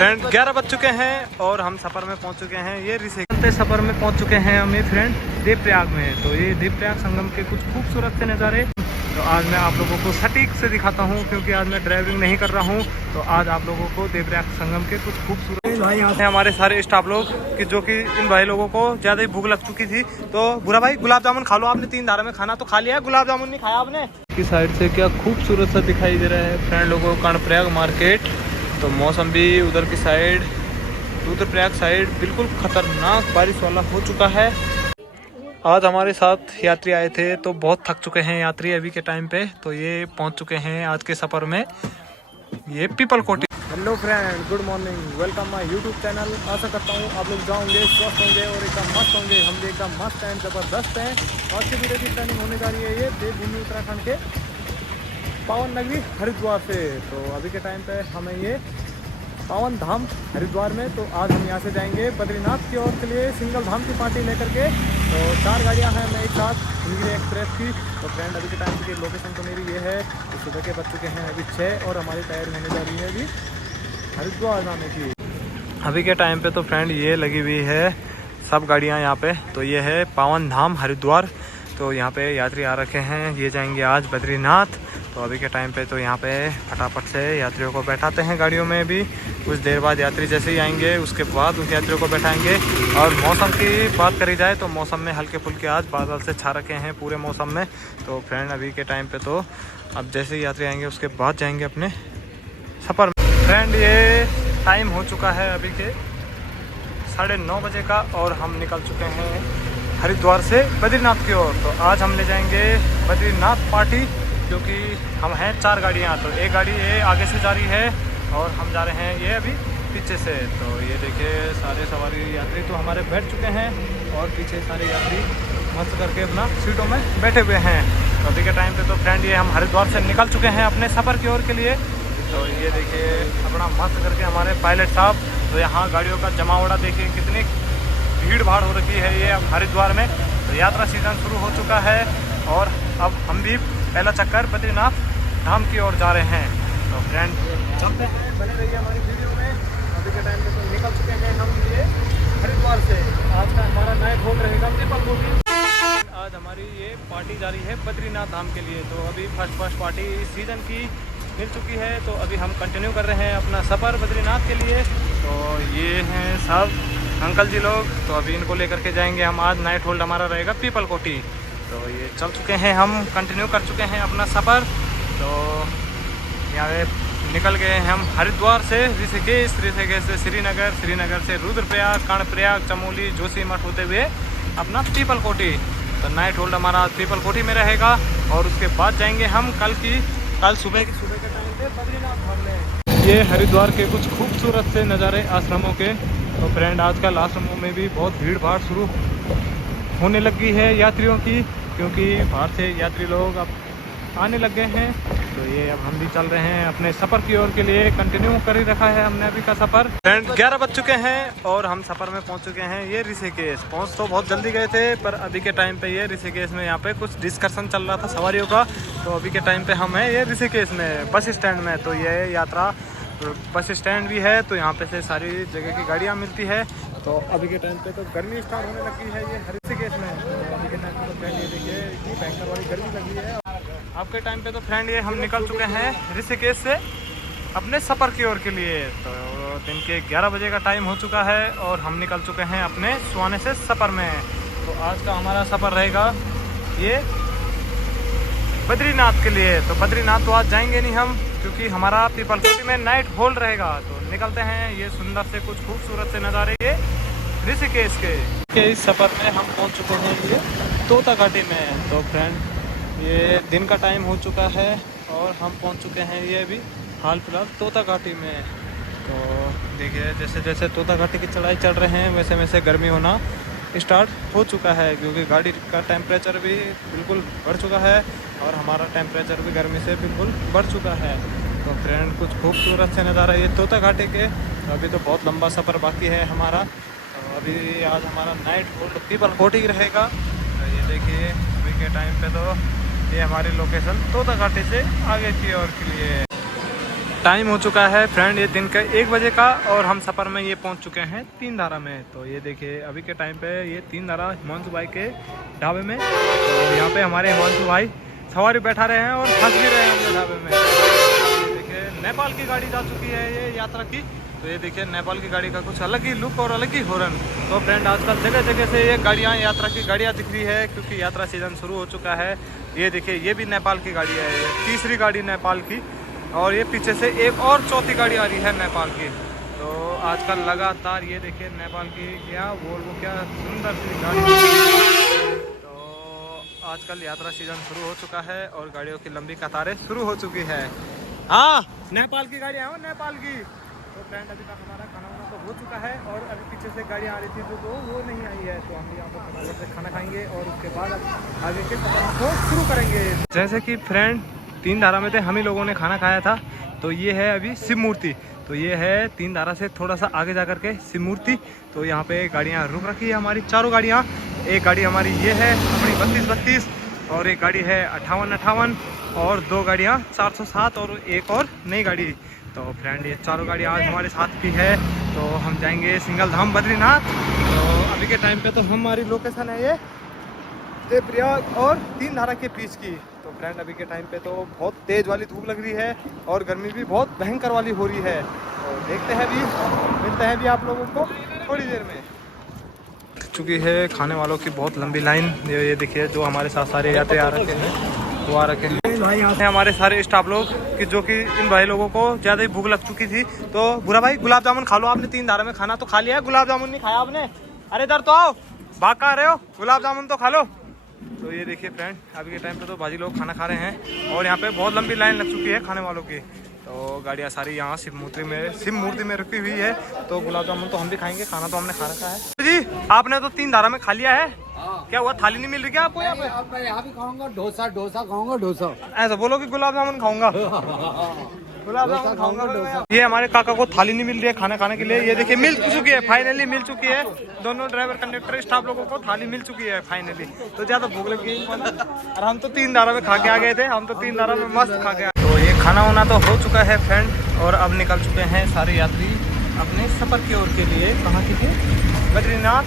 Friend 11 बज चुके हैं और हम सफ़र में पहुंच चुके हैं। ये ऋषिकेश सफ़र में पहुंच चुके हैं हम ये फ्रेंड देवप्रयाग में। तो ये देवप्रयाग संगम के कुछ खूबसूरत से नज़ारे तो आज मैं आप लोगों को सटीक से दिखाता हूं, क्योंकि आज मैं ड्राइविंग नहीं कर रहा हूं। तो आज आप लोगों को देवप्रयाग संगम के कुछ खूबसूरत भाई यहाँ से हमारे सारे स्टाफ लोग कि जो कि इन भाई लोगों को ज़्यादा ही भूख लग चुकी थी। तो बुरा भाई गुलाब जामुन खा लो आपने, 3 धारा में खाना तो खा लिया है, गुलाब जामुन नहीं खाया आपने। की साइड से क्या खूबसूरत सा दिखाई दे रहा है फ्रेंड लोगों को कर्णप्रयाग मार्केट। तो मौसम भी उधर की साइड रुद्रप्रयाग साइड बिल्कुल खतरनाक बारिश वाला हो चुका है। आज हमारे साथ यात्री आए थे तो बहुत थक चुके हैं यात्री अभी के टाइम पे। तो ये पहुंच चुके हैं आज के सफ़र में ये Pipalkoti. Hello friend, good morning, welcome my YouTube channel. आशा करता हूँ आप लोग जाओगे स्वस्थ होंगे और एकदम मस्त होंगे। हम भी एकदम मस्त हैं, ज़बरदस्त हैं। आज की वीडियो की प्लानिंग होने जा रही है ये देवभूमि उत्तराखंड के पावन नगरी हरिद्वार से। तो अभी के टाइम पे हमें ये पावन धाम हरिद्वार में, तो आज हम यहाँ से जाएंगे बद्रीनाथ की ओर के लिए सिंगल धाम की पार्टी लेकर के। तो 4 गाड़ियाँ हैं मैं एक साथ हिंदवी एक्सप्रेस की। तो फ्रेंड अभी के टाइम की लोकेशन तो मेरी ये है, तो सुबह के बज चुके हैं अभी 6 और हमारी तैयारी होने जा रही है अभी हरिद्वार जाने की। अभी के टाइम पे तो फ्रेंड ये लगी हुई है सब गाड़ियाँ यहाँ पे। तो ये है पावन धाम हरिद्वार। तो यहाँ पे यात्री आ रखे हैं, ये जाएंगे आज बद्रीनाथ। तो अभी के टाइम पे तो यहाँ पे फटाफट से यात्रियों को बैठाते हैं गाड़ियों में। भी कुछ देर बाद यात्री जैसे ही आएंगे उसके बाद उन यात्रियों को बैठाएंगे। और मौसम की बात करी जाए तो मौसम में हल्के फुल्के आज बादल से छा रखे हैं पूरे मौसम में। तो फ्रेंड अभी के टाइम पे तो अब जैसे ही यात्री आएंगे उसके बाद जाएंगे अपने सफ़र में। फ्रेंड ये टाइम हो चुका है अभी के 9:30 बजे का और हम निकल चुके हैं हरिद्वार से बद्रीनाथ की ओर। तो आज हम ले जाएंगे बद्रीनाथ पार्टी, क्योंकि हम हैं 4 गाड़ियाँ। तो एक गाड़ी ये आगे से जा रही है और हम जा रहे हैं ये अभी पीछे से। तो ये देखिए सारे सवारी यात्री तो हमारे बैठ चुके हैं और पीछे सारे यात्री मस्त करके अपना सीटों में बैठे हुए हैं। तो अभी के टाइम पे तो फ्रेंड ये हम हरिद्वार से निकल चुके हैं अपने सफ़र की ओर के लिए। तो ये देखिए अपना मस्त करके हमारे पायलट साहब। तो यहाँ गाड़ियों का जमावड़ा देखिए कितनी भीड़ भाड़ हो रखी है ये अब हरिद्वार में। तो यात्रा सीजन शुरू हो चुका है और अब हम भी पहला चक्कर बद्रीनाथ धाम की ओर जा रहे हैं। तो फ्रेंड चलते हैं, बने रहिए हमारी वीडियो में। अभी के टाइम पे तो निकल चुके हैं हम ये हरिद्वार से। आज का हमारा नाइट होल्ड रहेगा पीपल कोटी। आज हमारी ये पार्टी जा रही है बद्रीनाथ धाम के लिए। तो अभी फर्स्ट पार्टी इस सीज़न की मिल चुकी है। तो अभी हम कंटिन्यू कर रहे हैं अपना सफ़र बद्रीनाथ के लिए। तो ये हैं सब अंकल जी लोग। तो अभी इनको लेकर के जाएंगे हम। आज नाइट होल्ड हमारा रहेगा पीपल कोटी। तो ये चल चुके हैं, हम कंटिन्यू कर चुके हैं अपना सफ़र। तो यहाँ निकल गए हैं हम हरिद्वार से ऋषिकेश, ऋषिकेश से श्रीनगर, श्रीनगर से रुद्रप्रयाग, कर्णप्रयाग, चमोली, जोशीमठ होते हुए अपना पीपल कोटी। तो नाइट होल्ड हमारा पीपल कोटी में रहेगा और उसके बाद जाएंगे हम कल सुबह के टाइम पे बद्रीनाथ धाम। ये हरिद्वार के कुछ खूबसूरत से नज़ारे आश्रमों के। तो फ्रेंड आजकल आश्रमों में भी बहुत भीड़ भाड़ शुरू होने लगी है यात्रियों की, क्योंकि बाहर से यात्री लोग अब आने लग गए हैं। तो ये अब हम भी चल रहे हैं अपने सफ़र की ओर के लिए। कंटिन्यू कर ही रखा है हमने अभी का सफ़र। फ्रेंड 11 बज चुके हैं और हम सफ़र में पहुंच चुके हैं ये ऋषिकेश। पहुंच तो बहुत जल्दी गए थे, पर अभी के टाइम पे ये ऋषिकेश में यहाँ पे कुछ डिस्कशन चल रहा था सवारियों का। तो अभी के टाइम पे हम हैं ये ऋषिकेश में बस स्टैंड में। तो ये यात्रा बस स्टैंड भी है, तो यहाँ पे से सारी जगह की गाड़ियाँ मिलती है। तो अभी के टाइम पे तो गर्मी स्टार्ट होने लगी है ये ऋषिकेश में। तो अभी के टाइम पे तो फ्रेंड ये देखिए इतनी भयंकर वाली गर्मी लगी है। आपके टाइम पे तो फ्रेंड ये हम निकल चुके हैं ऋषिकेश से अपने सफ़र की ओर के लिए। तो दिन के 11 बजे का टाइम हो चुका है और हम निकल चुके हैं अपने सुहाने से सफ़र में। तो आज का हमारा सफ़र रहेगा ये बद्रीनाथ के लिए। तो बद्रीनाथ तो आज जाएंगे नहीं हम, क्योंकि हमारा पीपल कोटी में नाइट होल्ड रहेगा। तो निकलते हैं ये सुंदर से कुछ खूबसूरत से नज़ारे ये ऋषिकेश के। इस सफ़र में हम पहुंच चुके हैं ये तोता घाटी में। तो फ्रेंड ये दिन का टाइम हो चुका है और हम पहुंच चुके हैं ये अभी हाल फिलहाल तोता घाटी में। तो देखिए जैसे जैसे तोता घाटी की चढ़ाई चढ़ रहे हैं वैसे वैसे गर्मी होना स्टार्ट हो चुका है, क्योंकि गाड़ी का टेम्परेचर भी बिल्कुल बढ़ चुका है और हमारा टेम्परेचर भी गर्मी से बिल्कुल बढ़ चुका है। तो फ्रेंड कुछ खूबसूरत से नज़ारा ये तोता घाटी के। तो अभी तो बहुत लंबा सफ़र बाकी है हमारा। तो अभी आज हमारा नाइट होल्ड पीपल कोटी रहेगा। तो ये देखिए अभी के टाइम पे तो ये हमारी लोकेशन तोता घाटी से आगे की ओर के लिए। टाइम हो चुका है फ्रेंड ये दिन का 1 बजे का और हम सफ़र में ये पहुंच चुके हैं तीन धारा में। तो ये देखिए अभी के टाइम पे ये तीन धारा हिमांशु भाई के ढाबे में। तो यहाँ पे हमारे हिमांशु भाई सवारी बैठा रहे हैं और फंस भी रहे हैं अपने ढाबे में। ये देखिए नेपाल की गाड़ी जा चुकी है ये यात्रा की। तो ये देखिए नेपाल की गाड़ी का कुछ अलग ही लुक और अलग ही हॉर्न। तो फ्रेंड आजकल जगह जगह से ये गाड़ियाँ यात्रा की गाड़ियाँ दिख रही है क्योंकि यात्रा सीजन शुरू हो चुका है। ये देखिए ये भी नेपाल की गाड़ी है, ये तीसरी गाड़ी नेपाल की और ये पीछे से एक और चौथी गाड़ी आ रही है नेपाल की। तो आजकल लगातार ये देखिए नेपाल की क्या वोल्वो क्या सुंदर सी गाड़ी। तो आजकल यात्रा सीजन शुरू हो चुका है और गाड़ियों की लंबी कतारें शुरू हो चुकी है। हाँ नेपाल की गाड़ी है नेपाल की। तो फ्रेंड अभी तक हमारा खाना वाना तो हो चुका है और अभी पीछे से गाड़ी आ रही थी तो वो नहीं आई है। तो हम यहाँ पर फटाफट से खाना खाएंगे और उसके बाद अब आगे के सफर को शुरू करेंगे। जैसे कि फ्रेंड तीन धारा में थे हम ही लोगों ने खाना खाया था। तो ये है अभी शिव मूर्ति। तो ये है तीन धारा से थोड़ा सा आगे जा करके शिव मूर्ति। तो यहाँ पे गाड़ियाँ रुक रखी है हमारी चारों गाड़ियाँ। एक गाड़ी हमारी ये है अपनी 32-32 और एक गाड़ी है 58-58 और दो गाड़ियाँ 407 और एक और नई गाड़ी। तो फ्रेंड ये चारों गाड़ी आज हमारे साथ की है। तो हम जाएंगे सिंगल धाम बद्रीनाथ। तो अभी के टाइम पे तो हमारी लोकेशन है ये देवप्रयाग और तीन धारा के बीच की। तो फ्रेंड अभी के टाइम पे तो बहुत तेज़ वाली धूप लग रही है और गर्मी भी बहुत भयंकर वाली हो रही है। तो देखते हैं भी मिलते हैं भी आप लोगों को थोड़ी देर में। चुकी है खाने वालों की बहुत लंबी लाइन। ये देखिए जो हमारे साथ सारे यात्री आ रखे हैं वो आ रखे हैं भाई। यहाँ से हमारे सारे स्टाफ लोग कि जो कि इन भाई लोगों को ज़्यादा ही भूख लग चुकी थी। तो बुरा भाई गुलाब जामुन खा लो आपने। तीन धारा में खाना तो खा लिया है, गुलाब जामुन नहीं खाया आपने। अरे इधर तो आओ, भाग कहाँ रहे हो, गुलाब जामुन तो खा लो। तो ये देखिए फ्रेंड अभी के टाइम पे तो भाजी लोग खाना खा रहे हैं और यहाँ पे बहुत लंबी लाइन लग चुकी है खाने वालों की। तो गाड़ियाँ सारी यहाँ शिव मूर्ति में रुकी हुई है। तो गुलाब जामुन तो हम भी खाएंगे, खाना तो हमने खा रखा है। जी आपने तो तीन धारा में खा लिया है, क्या हुआ थाली नहीं मिल रही क्या आपको यहाँ पे? मैं यहाँ भी खाऊंगा डोसा खाऊंगा डोसा। ऐसा बोलो कि गुलाब जामुन खाऊंगा, गुलाब जामुन खाऊंगा। ये हमारे काका को थाली नहीं मिल रही है खाना खाने के लिए। ये देखिए मिल चुकी है, फाइनली मिल चुकी है। दोनों ड्राइवर कंडक्टर स्टाफ लोगों को थाली मिल चुकी है फाइनली। तो ज्यादा भूख लगी और हम तो तीन धारा में खा के आ गए थे। हम तो तीन धारा में मस्त खा के। तो ये खाना वाना तो हो चुका है फ्रेंड और अब निकल चुके हैं सारे यात्री अपने सफर की ओर के लिए। कहाँ की थी? बद्रीनाथ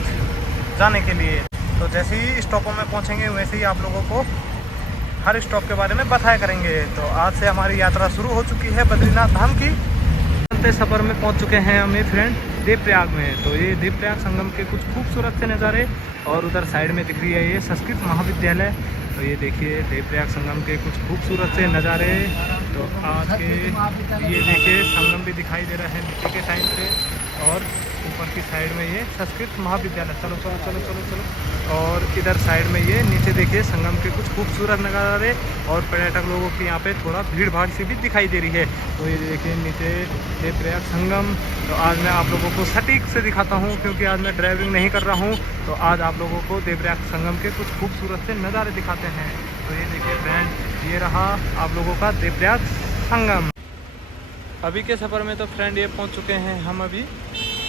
जाने के लिए। तो जैसे ही स्टॉपों में पहुंचेंगे वैसे ही आप लोगों को हर स्टॉप के बारे में बताया करेंगे। तो आज से हमारी यात्रा शुरू हो चुकी है बद्रीनाथ धाम की। चलते सफ़र में पहुंच चुके हैं हमें फ्रेंड देवप्रयाग में। तो ये देवप्रयाग संगम के कुछ खूबसूरत से नज़ारे और उधर साइड में दिख रही है ये संस्कृत महाविद्यालय। तो ये देखिए देवप्रयाग संगम के कुछ खूबसूरत से नज़ारे। तो आज के ये देखिए संगम भी दिखाई दे रहा है नीचे के टाइम पे और ऊपर की साइड में ये संस्कृत महाविद्यालय। चलो चलो चलो चलो चलो। और इधर साइड में ये नीचे देखिए संगम के कुछ खूबसूरत नज़ारे और पर्यटक लोगों की यहाँ पे थोड़ा भीड़ भाड़ सी भी दिखाई दे रही है। तो ये देखिए नीचे देवप्रयाग संगम। तो आज मैं आप लोगों को सटीक से दिखाता हूँ क्योंकि आज मैं ड्राइविंग नहीं कर रहा हूँ। तो आज आप लोगों को देवप्रयाग संगम के कुछ खूबसूरत से नज़ारे दिखाते हैं। तो ये देखिए फ्रेंड ये रहा आप लोगों का देवप्रयाग संगम। अभी के सफ़र में तो फ्रेंड ये पहुँच चुके हैं हम अभी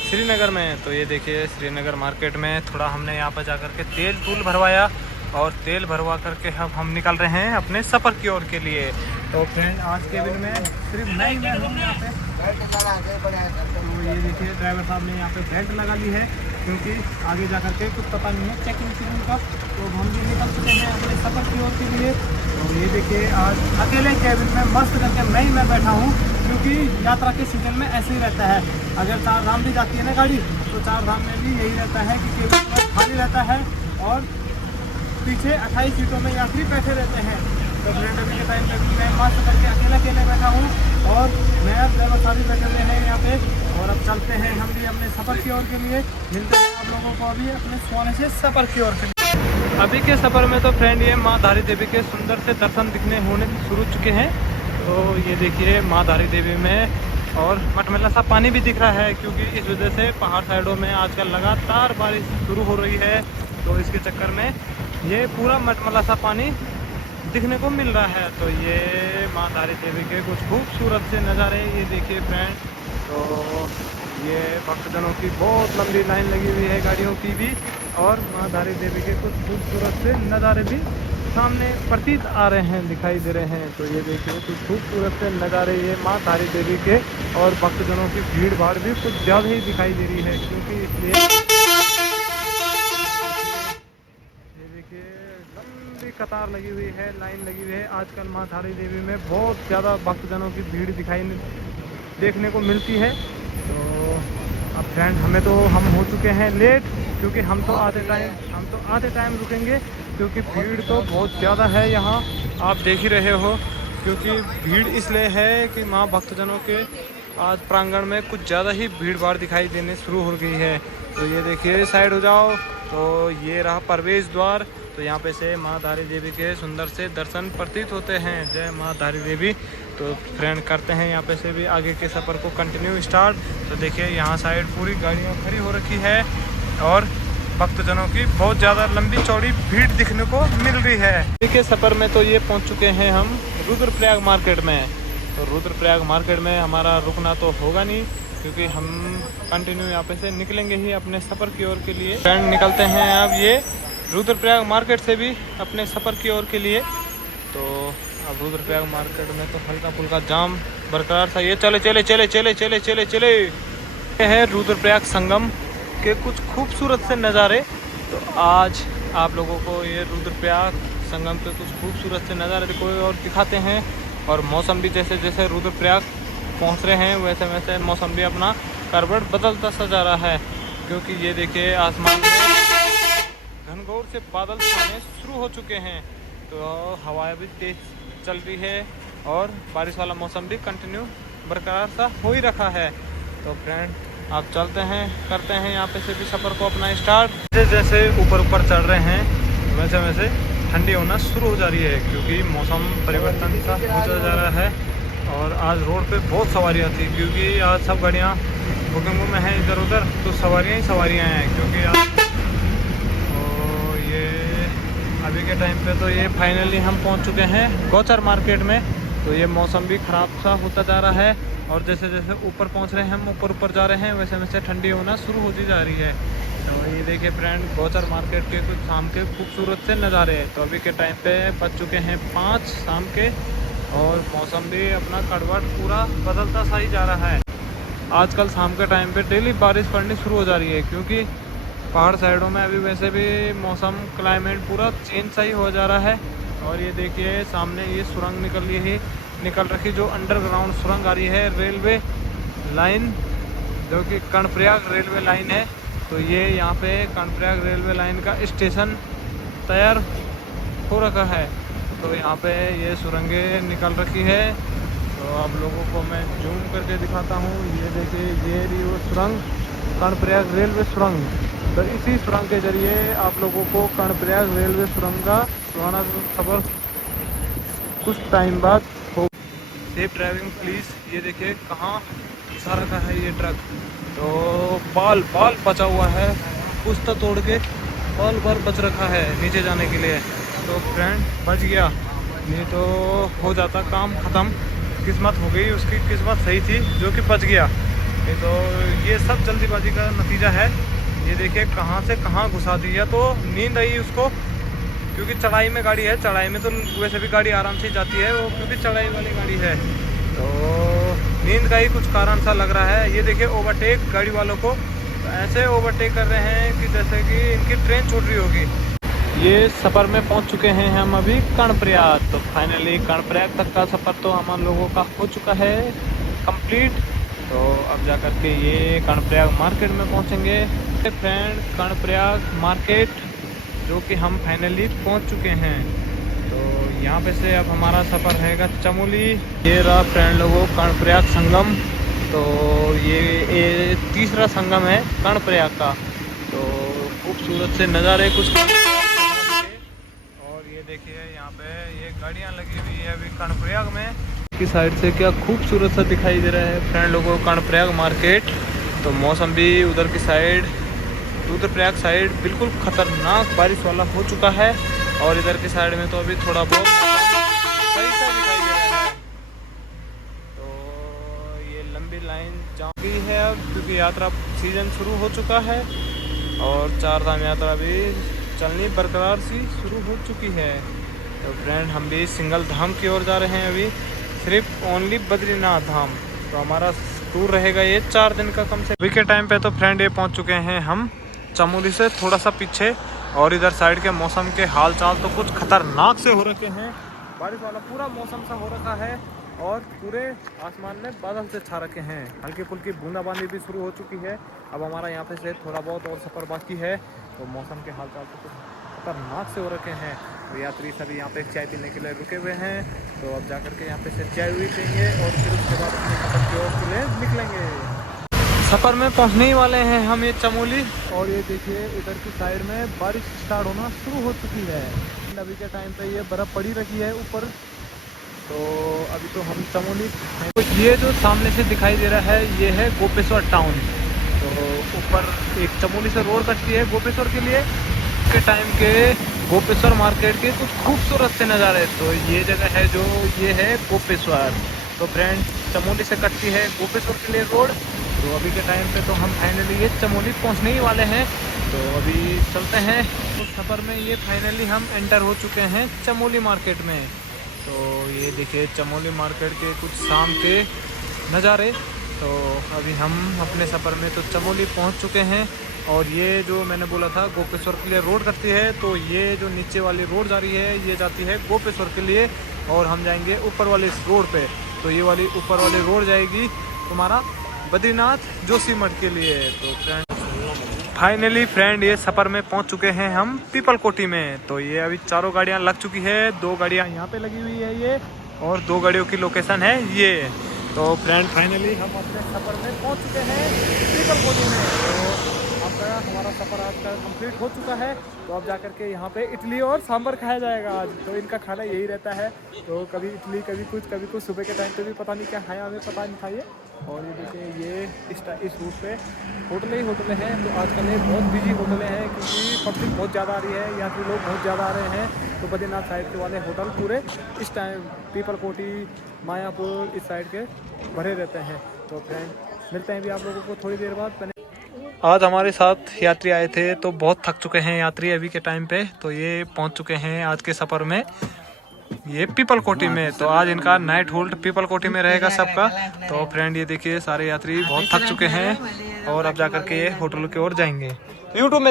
श्रीनगर में। तो ये देखिए श्रीनगर मार्केट में थोड़ा हमने यहाँ पर जा कर के तेल भरवाया और तेल भरवा करके हम निकल रहे हैं अपने सफ़र की ओर के लिए। तो फ्रेंड आज के दिन में सिर्फ मैं ही हूँ यहाँ पे। तो ये देखिए ड्राइवर साहब ने यहाँ पे बेल्ट लगा ली है क्योंकि आगे जा करके कुछ पता नहीं है चेकिंग का। तो हम भी निकल चुके हैं अपने सफ़र की ओर के लिए। तो ये देखिए आज अकेले केबिन में मस्त करके मैं बैठा हूँ क्योंकि यात्रा के सीजन में ऐसे ही रहता है। अगर चार धाम भी जाती है ना गाड़ी तो चार धाम में भी यही रहता है कि केबिन खाली रहता है और पीछे 28 सीटों में यात्री बैठे रहते हैं। तो फ्रेंड अभी के टाइम पे भी मैं मस्त करके अकेले बैठा हूँ और मैं अब ड्राइवर साहब भी बैठे हुए हैं यहाँ पे। और अब चलते हैं हम भी अपने सफ़र की ओर के लिए। मिलते हैं आप लोगों को अभी अपने सोने से सफ़र की ओर के लिए। अभी के सफ़र में तो फ्रेंड ये माँ धारी देवी के सुंदर से दर्शन दिखने होने शुरू चुके हैं। तो ये देखिए माँ धारी देवी में और मटमैला सा पानी भी दिख रहा है क्योंकि इस वजह से पहाड़ साइडों में आजकल लगातार बारिश शुरू हो रही है। तो इसके चक्कर में ये पूरा मटमैला सा पानी दिखने को मिल रहा है। तो ये माँ धारी देवी के कुछ खूबसूरत से नज़ारे ये देखिए फ्रेंड। तो ये भक्तजनों की बहुत लंबी लाइन लगी हुई है गाड़ियों की भी और माँ धारी देवी के कुछ खूबसूरत से नज़ारे भी सामने प्रतीत आ रहे हैं, दिखाई दे रहे हैं। तो ये देखिए कुछ खूबसूरत से नज़ारे ये माँ तारी देवी के, और भक्तजनों की भीड़ भाड़ भी कुछ ज़्यादा ही दिखाई दे रही है, क्योंकि इसलिए ये देखिए लंबी कतार लगी हुई है, लाइन लगी हुई है। आजकल माँ तारी देवी में बहुत ज़्यादा भक्तजनों की भीड़ देखने को मिलती है। तो अब फ्रेंड हम हो चुके हैं लेट, क्योंकि हम तो आधे टाइम रुकेंगे, क्योंकि भीड़ तो बहुत ज़्यादा है यहाँ, आप देख ही रहे हो। क्योंकि भीड़ इसलिए है कि माँ भक्तजनों के आज प्रांगण में कुछ ज़्यादा ही भीड़ भाड़ दिखाई देने शुरू हो गई है। तो ये देखिए साइड हो जाओ, तो ये रहा प्रवेश द्वार। तो यहाँ पे से माँ तारी देवी के सुंदर से दर्शन प्रतीत होते हैं। जय माँ तारी देवी। तो फ्रेंड करते हैं यहाँ पे से भी आगे के सफ़र को कंटिन्यू स्टार्ट। तो देखिए यहाँ साइड पूरी गाड़ियाँ खड़ी हो रखी है, और भक्तजनों की बहुत ज़्यादा लंबी चौड़ी भीड़ दिखने को मिल रही है। देखिए सफ़र में तो ये पहुँच चुके हैं हम रुद्रप्रयाग मार्केट में। तो रुद्रप्रयाग मार्केट में हमारा रुकना तो होगा नहीं, क्योंकि हम कंटिन्यू यहाँ पे से निकलेंगे ही अपने सफ़र की ओर के लिए। फ्रेंड निकलते हैं अब ये रुद्रप्रयाग मार्केट से भी अपने सफ़र की ओर के लिए। तो अब रुद्रप्रयाग मार्केट में तो हल्का फुल्का जाम बरकरार था। ये चले चले चले चले चले चले चले ये है रुद्रप्रयाग संगम के कुछ खूबसूरत से नज़ारे। तो आज आप लोगों को ये रुद्रप्रयाग संगम के कुछ खूबसूरत से नज़ारे कोई और दिखाते हैं। और मौसम भी जैसे जैसे रुद्रप्रयाग पहुंच रहे हैं वैसे वैसे मौसम भी अपना करवट बदलता सा जा रहा है, क्योंकि ये देखिए आसमान में घनघोर से बादल छाने शुरू हो चुके हैं। तो हवाएं भी तेज चल रही है, और बारिश वाला मौसम भी कंटिन्यू बरकरार सा हो ही रखा है। तो फ्रेंड आप चलते हैं, करते हैं यहाँ पे से भी सफ़र को अपना स्टार्ट। जैसे जैसे ऊपर चढ़ रहे हैं वैसे वैसे ठंडी होना शुरू हो जा रही है, क्योंकि मौसम परिवर्तन सा होता जा रहा है। और आज रोड पे बहुत सवारियाँ थी, क्योंकि आज सब गाड़ियाँ बुकिंग में हैं इधर उधर, तो सवारियाँ ही सवारियाँ हैं। क्योंकि आज तो ये अभी के टाइम पे तो ये फाइनली हम पहुंच चुके हैं गौचर मार्केट में। तो ये मौसम भी ख़राब सा होता जा रहा है, और जैसे जैसे ऊपर पहुंच रहे हैं हम ऊपर जा रहे हैं वैसे वैसे ठंडी होना शुरू होती जा रही है। तो ये देखिए फ्रेंड गौचर मार्केट के कुछ शाम के खूबसूरत से नज़ारे। तो अभी के टाइम पे बज चुके हैं 5 शाम के, और मौसम भी अपना कड़वाट पूरा बदलता सा ही जा रहा है। आजकल शाम के टाइम पे डेली बारिश पड़नी शुरू हो जा रही है, क्योंकि पहाड़ साइडों में अभी वैसे भी मौसम क्लाइमेट पूरा चेंज सा ही हो जा रहा है। और ये देखिए सामने ये सुरंग निकल रखी, जो अंडरग्राउंड सुरंग आ रही है रेलवे लाइन, जो कि कर्णप्रयाग रेलवे लाइन है। तो ये यहाँ पे कर्णप्रयाग रेलवे लाइन का स्टेशन तैयार हो रखा है। तो यहाँ पे ये सुरंगें निकल रखी है। तो आप लोगों को मैं जूम करके दिखाता हूँ। ये देखिए ये रही वो सुरंग, कर्णप्रयाग रेलवे सुरंग। तो इसी सुरंग के जरिए आप लोगों को कर्णप्रयाग रेलवे सुरंग का पुराना सफ़र कुछ टाइम बाद हो। Safe driving please. ये देखिए कहाँ घुसा रखा है ये ट्रक, तो बाल बचा हुआ है, कुछ तो तोड़ के बाल बच रखा है नीचे जाने के लिए। तो फ्रेंड बच गया, नहीं तो हो जाता काम ख़त्म। किस्मत हो गई उसकी, किस्मत सही थी जो कि बच गया। नहीं तो ये सब जल्दीबाजी का नतीजा है। ये देखिए कहाँ से कहाँ घुसा दिया। तो नींद आई उसको, क्योंकि चढ़ाई में गाड़ी है, चढ़ाई में तो वैसे भी गाड़ी आराम से जाती है वो, क्योंकि चढ़ाई वाली गाड़ी है। तो नींद का ही कुछ कारण सा लग रहा है। ये देखिए ओवरटेक गाड़ी वालों को, तो ऐसे ओवरटेक कर रहे हैं कि जैसे कि इनकी ट्रेन छूट रही होगी। ये सफ़र में पहुंच चुके हैं हम अभी कर्णप्रयाग। तो फाइनली कर्णप्रयाग तक का सफ़र तो हम लोगों का हो चुका है कंप्लीट। तो अब जा कर के ये कर्णप्रयाग मार्केट में पहुंचेंगे। फ्रेंड कर्णप्रयाग मार्केट जो कि हम फाइनली पहुंच चुके हैं। तो यहाँ पे से अब हमारा सफ़र रहेगा चमोली। ये रहा फ्रेंड लोगों कर्णप्रयाग संगम। तो ये तीसरा संगम है कर्णप्रयाग का। तो खूबसूरत से नज़ारे कुछ। और ये देखिए यहाँ पे ये गाड़ियाँ लगी हुई है अभी कर्णप्रयाग में की साइड से, क्या खूबसूरत सा दिखाई दे रहा है फ्रेंड लोगों कर्णप्रयाग मार्केट। तो मौसम भी उधर की साइड रुद्रप्रयाग साइड बिल्कुल ख़तरनाक बारिश वाला हो चुका है, और इधर की साइड में तो अभी थोड़ा बहुत सही सा दिखाई दे रहा है। तो ये लंबी लाइन जा गई है अब, क्योंकि यात्रा सीजन शुरू हो चुका है, और 4 धाम यात्रा भी चलनी बरकरार सी शुरू हो चुकी है। तो फ्रेंड हम भी सिंगल धाम की ओर जा रहे हैं अभी, सिर्फ ओनली बद्रीनाथ धाम। तो हमारा टूर रहेगा ये 4 दिन का कम से। अभी के टाइम पे तो फ्रेंड ये पहुंच चुके हैं हम चमोली से थोड़ा सा पीछे, और इधर साइड के मौसम के हाल चाल तो कुछ खतरनाक से हो रखे हैं। बारिश वाला पूरा मौसम सा हो रखा है और पूरे आसमान में बादल से छा रखे हैं। हल्की फुल्की बूंदाबांदी भी शुरू हो चुकी है। अब हमारा यहाँ पे से थोड़ा बहुत और सफ़र बाकी है। तो मौसम के हाल चाल तो कुछ खतरनाक से हो रखे हैं। तो यात्री सभी यहाँ पे चाय पीने के लिए रुके हुए हैं। तो अब जा करके यहाँ पे से चाय भी पियेंगे और फिर उसके बाद अपने सफ़र की ओर के लिए निकलेंगे। सफ़र में पहुँचने ही वाले हैं हम ये चमोली, और ये देखिए इधर की साइड में बारिश स्टार्ट होना शुरू हो चुकी है। अभी के टाइम पे ये बर्फ़ पड़ी रही है ऊपर। तो अभी तो हम चमोली, तो ये जो सामने से दिखाई दे रहा है ये है गोपेश्वर टाउन। तो ऊपर एक चमोली से रोड कटती है गोपेश्वर के लिए। के टाइम के गोपेश्वर मार्केट के कुछ खूबसूरत से नज़ारे। तो ये जगह है जो ये है गोपेश्वर। तो फ्रेंड चमोली से कटती है गोपेश्वर के लिए रोड। तो अभी के टाइम पे तो हम फाइनली ये चमोली पहुंचने ही वाले हैं। तो अभी चलते हैं। तो सफ़र में ये फाइनली हम एंटर हो चुके हैं चमोली मार्केट में। तो ये देखिए चमोली मार्केट के कुछ शाम के नज़ारे। तो अभी हम अपने सफ़र में तो चमोली पहुंच चुके हैं, और ये जो मैंने बोला था गोपेश्वर के लिए रोड करती है। तो ये जो नीचे वाली रोड जा रही है ये जाती है गोपेश्वर के लिए, और हम जाएंगे ऊपर वाले इस रोड पे। तो ये वाली ऊपर वाली रोड जाएगी तुम्हारा बद्रीनाथ जोशीमठ के लिए। तो फ्रेंड फाइनली फ्रेंड ये सफ़र में पहुंच चुके हैं हम पीपल कोटी में। तो ये अभी चारों गाड़ियां लग चुकी है, 2 गाड़ियां यहाँ पे लगी हुई है ये, और 2 गाड़ियों की लोकेशन है ये। तो फ्रेंड फाइनली हम अपने सफ़र में पहुंच चुके हैं पीपल कोटी में। तो आपका हमारा सफ़र आज का कंप्लीट हो चुका है। तो अब जा करके यहाँ पे इडली और सांभर खाया जाएगा आज। तो इनका खाना यही रहता है। तो कभी इडली कभी कुछ सुबह के टाइम पे भी पता नहीं क्या खाया, हमें पता नहीं खाइए। और ये देखिए ये इस रूट पे होटलें ही होटलें हैं। तो आजकल ये बहुत बिजी होटलें हैं, क्योंकि पब्लिक बहुत ज़्यादा आ रही है, यात्री लोग बहुत ज़्यादा आ रहे हैं। तो बद्रीनाथ साइड के वाले होटल पूरे इस टाइम पीपल कोटी, मायापुर इस साइड के भरे रहते हैं। तो फ्रेंड मिलते हैं भी आप लोगों को थोड़ी देर बाद। आज हमारे साथ यात्री आए थे, तो बहुत थक चुके हैं यात्री अभी के टाइम पे। तो ये पहुंच चुके हैं आज के सफ़र में ये पीपल कोटी में। तो आज इनका नाइट होल्ड पीपल कोटी में रहेगा सबका। तो फ्रेंड ये देखिए सारे यात्री बहुत थक चुके हैं, और अब जाकर के ये होटल की ओर जाएंगे यूट्यूब में।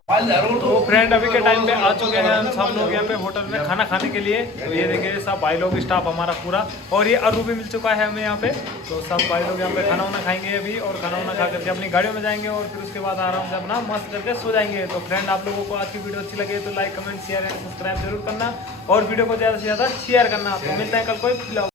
तो फ्रेंड अभी के टाइम पे आ चुके हैं हम सब लोग यहाँ पे होटल में खाना खाने के लिए। तो ये देखिए सब भाई लोग स्टाफ हमारा पूरा, और ये अरू भी मिल चुका है हमें यहाँ पे। तो सब भाई लोग यहाँ पे खाना वाना खाएंगे अभी, और खाना वाना खा करके अपनी गाड़ियों में जाएंगे, और फिर उसके बाद आराम से अपना मस्त करके सो जाएंगे। तो फ्रेंड आप लोगों को आज की वीडियो अच्छी लगे तो like comment share and subscribe जरूर करना, और वीडियो को ज़्यादा से ज़्यादा शेयर करना। तो मिलते हैं कल कोई